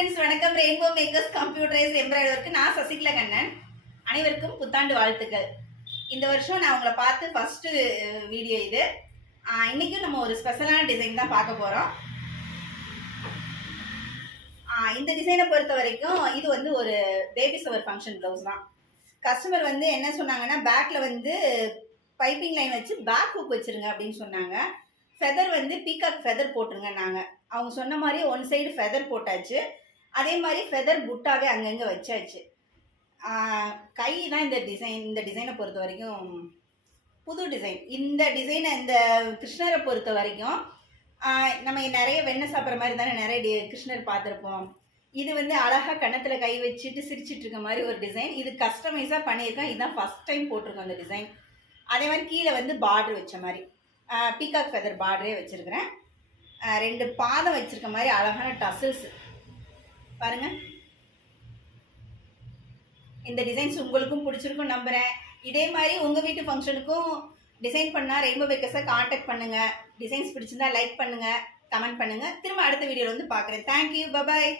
Friends வணக்கம். Rainbow makers computerise எம்ப்ராய்டருக்கு நான் சசிகலா கண்ணன். அனைவருக்கும் புத்தாண்டு வாழ்த்துக்கள். இந்த வருஷம் நான் உங்களை பார்த்து ஃபர்ஸ்ட் வீடியோ இது. இன்னைக்கும் நம்ம ஒரு ஸ்பெஷலான டிசைன் தான் பார்க்க போறோம். இந்த டிசைனை பொறுத்த வரைக்கும் இது வந்து ஒரு பேபி ஷவர் ஃபங்க்ஷன் ப்ளவுஸ் தான். கஸ்டமர் வந்து என்ன சொன்னாங்கன்னா, பேக்ல வந்து பைப்பிங் லைன் வச்சு பேக் ஹூக் வச்சிருங்க அப்படின்னு சொன்னாங்க. ஃபெதர் வந்து பீகாக் ஃபெதர் போட்டுருங்க. அவங்க சொன்ன மாதிரி ஒன் சைடு ஃபெதர் போட்டாச்சு. அதே மாதிரி ஃபெதர் புட்டாவே அங்கங்கே வச்சாச்சு. கை தான் இந்த டிசைனை பொறுத்த வரைக்கும் புது டிசைன். இந்த கிருஷ்ணரை பொறுத்த வரைக்கும் நம்ம நிறைய வெண்ணெய் சாப்பிட்ற மாதிரி தானே நிறைய கிருஷ்ணர் பார்த்துருப்போம். இது வந்து அழகாக கன்னத்தில் கை வச்சுட்டு சிரிச்சிட்டு இருக்க மாதிரி ஒரு டிசைன். இது கஸ்டமைஸாக பண்ணியிருக்கேன். இதுதான் ஃபஸ்ட் டைம் போட்டிருக்கோம் அந்த டிசைன். அதே மாதிரி கீழே வந்து பார்டர் வச்ச மாதிரி பீகாக் ஃபெதர் பார்டரே வச்சுருக்கிறேன். 2 பாதம் வச்சிருக்க மாதிரி அழகான டசல்ஸ் பாருங்க. இந்த டிசைன்ஸ் உங்களுக்கும் பிடிச்சிருக்கும் நம்புறேன். இதே மாதிரி உங்கள் வீட்டு ஃபங்க்ஷனுக்கும் டிசைன் பண்ணால் ரெயின்போ மேக்கர்ஸை காண்டாக்ட் பண்ணுங்கள். டிசைன்ஸ் பிடிச்சிருந்தா லைக் பண்ணுங்கள், கமெண்ட் பண்ணுங்கள். திரும்ப அடுத்த வீடியோவில் வந்து பார்க்குறேன். Thank you, bye bye.